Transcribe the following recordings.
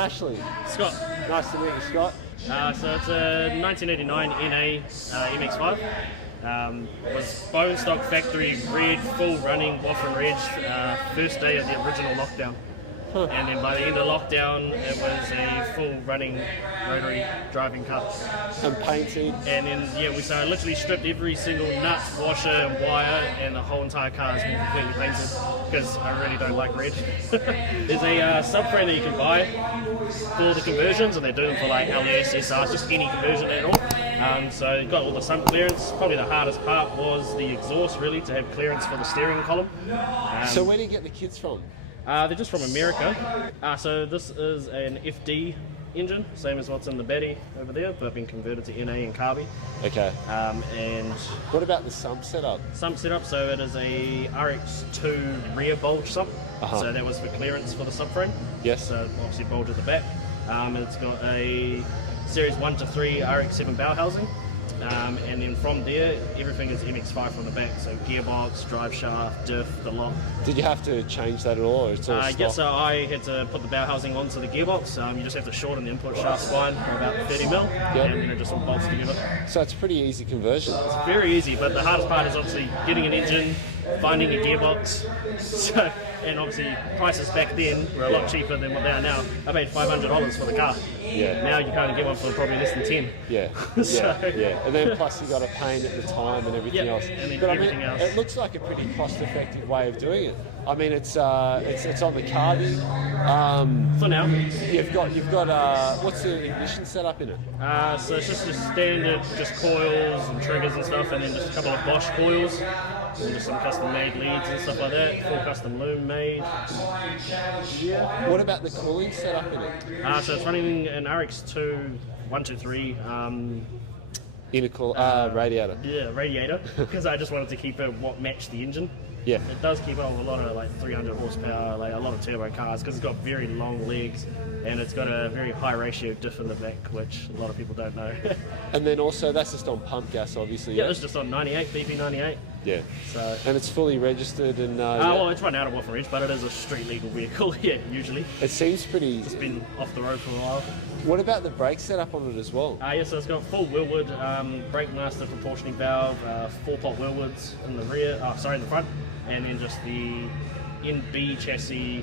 Ashley. Scott. Nice to meet you, Scott. So it's a 1989 NA mx5. Was bone stock factory red, full running, Waffen Reg, first day of the original lockdown. And then by the end of lockdown, it was a full running rotary driving car. And painted. And then, yeah, we literally stripped every single nut, washer, and wire, and the whole entire car has been completely painted because I really don't like red. There's a subframe that you can buy for the conversions, and they do them for like LS, SRs, just any conversion at all. So it got all the sun clearance. Probably the hardest part was the exhaust, really, to have clearance for the steering column. So where do you get the kits from? They're just from America. So this is an FD engine, same as what's in the Betty over there, but been converted to NA and Carby. Okay. And what about the sump setup? Sump setup, so it is a rx7 rear bulge sump. So that was for clearance for the subframe. Yes. So obviously bulge at the back. It's got a series 1 to 3 rx7 bow housing. And then from there, everything is mx5 from the back, so gearbox, drive shaft, diff, the lot. Did you have to change that at all, or it's all stock? Yes, so I had to put the bow housing onto the gearbox. You just have to shorten the input shaft spine for about 30 mil, and then it just all bolts together. So it's a pretty easy conversion. It's very easy, but the hardest part is obviously getting an engine, finding a gearbox. So, and obviously prices back then were a lot cheaper than what they are now. I paid $500 for the car. Yeah. Now you can't get one for probably less than 10. Yeah. Yeah. And then plus you got to paint at the time and everything else. And then but everything else. It looks like a pretty cost-effective way of doing it. I mean, it's on the Carby. For now. You've got what's the ignition setup in it? So it's just your standard, just coils and triggers and stuff, and then just a couple of Bosch coils, and just some custom-made leads and stuff like that. Full custom loom made. Yeah. What about the cooling setup in it? So it's running an RX2 123. Intercool radiator. Yeah, radiator, because I just wanted to keep it what matched the engine. Yeah. It does keep up with a lot of like 300 horsepower, like a lot of turbo cars, because it's got very long legs and it's got a very high ratio diff in the back, which a lot of people don't know. And then also that's just on pump gas, obviously. Yeah, it's just on 98, BP98. Yeah. So. And it's fully registered and. Well, it's run out of Waffen Reg, but it is a street legal vehicle. Yeah, usually. It seems pretty. It's been off the road for a while. What about the brake setup on it as well? Yeah, so it's got full wheelwood, brake master proportioning valve, 4-pot wheelwoods in the rear. In the front. And then just the NB chassis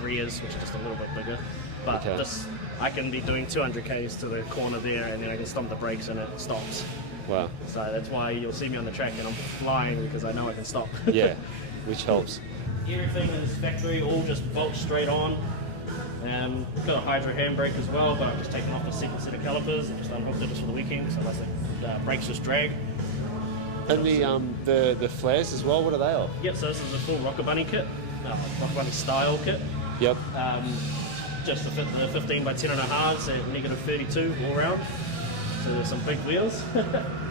rears, which are just a little bit bigger. But just I can be doing 200 k's to the corner there, and then I can stomp the brakes and it stops. Wow. So that's why you'll see me on the track and I'm flying, because I know I can stop. Yeah, which helps. Everything is factory, all just bolts straight on. Got a hydro handbrake as well, but I've just taken off the second set of calipers and just unhooked it just for the weekend, so that's the brakes just drag. And the flares as well, what are they of? Yep, so this is a full Rocker Bunny kit, Rocker Bunny style kit. Yep. Just to fit the 15 by 10.5 at negative 32 all round. So there's some big wheels.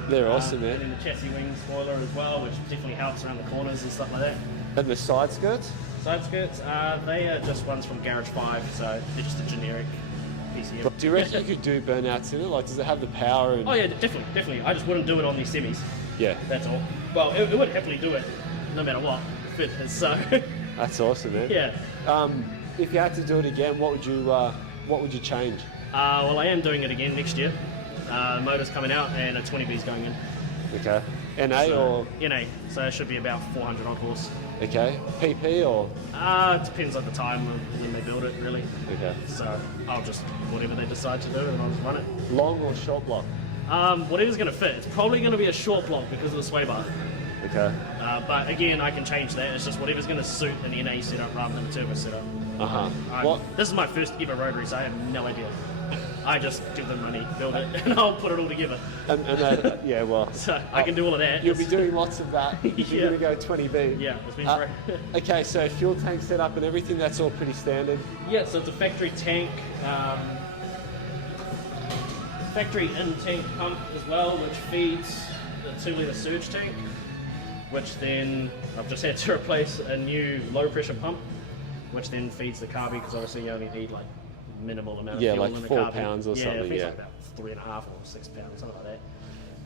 They're awesome, man. And then the chassis wing spoiler as well, which definitely helps around the corners and stuff like that. And the side skirts? Side skirts, they are just ones from Garage 5, so they're just a generic PCM. Do you reckon you could do burnouts in it? Like, does it have the power? And... Oh yeah, definitely. I just wouldn't do it on these semis. Yeah. That's all. Well, it would happily do it, no matter what. So. That's awesome, man. Yeah. If you had to do it again, what would you change? Well, I am doing it again next year. Motor's coming out and a 20B's going in. Okay. NA or? NA, so it should be about 400 odd horse. Okay. PP or? It depends on the time when they build it, really. Okay. So I'll just, whatever they decide to do, and I'll just run it. Long or short block? Whatever's going to fit. It's probably going to be a short block because of the sway bar. Okay. But again, I can change that. It's just whatever's going to suit an NA setup rather than a turbo setup. This is my first ever rotary, so I have no idea. I just give them money, build it, and I'll put it all together. And that, yeah, well. So I can do all of that. You'll be doing lots of that. You're going to go 20B. Yeah, it's been great. Okay, so fuel tank setup and everything, that's all pretty standard? Yeah, so it's a factory tank. Factory in-tank pump as well, which feeds the 2-litre surge tank, which then I've just had to replace a new low-pressure pump, which then feeds the carby, because obviously you only need like minimal amount of fuel like in the 4 carby. pounds or something. Yeah, like about 3.5 or 6 pounds, something like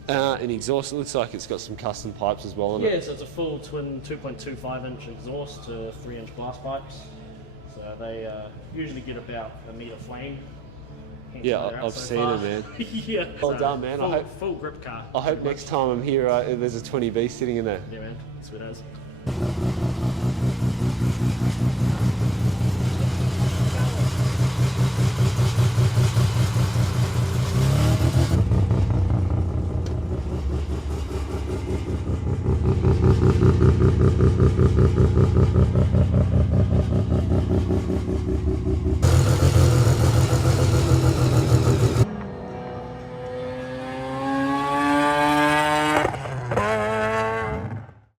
that. An exhaust, it looks like it's got some custom pipes as well in it. Yeah, so it's a full twin 2.25 inch exhaust to 3 inch blast pipes. So they usually get about a metre flame. Hence Yeah, why they're out I've so seen far. it, man. Yeah. Well done, man. I hope- Full grip car. I hope next time I'm here, there's a 20B sitting in there. Yeah, man. Sweet as.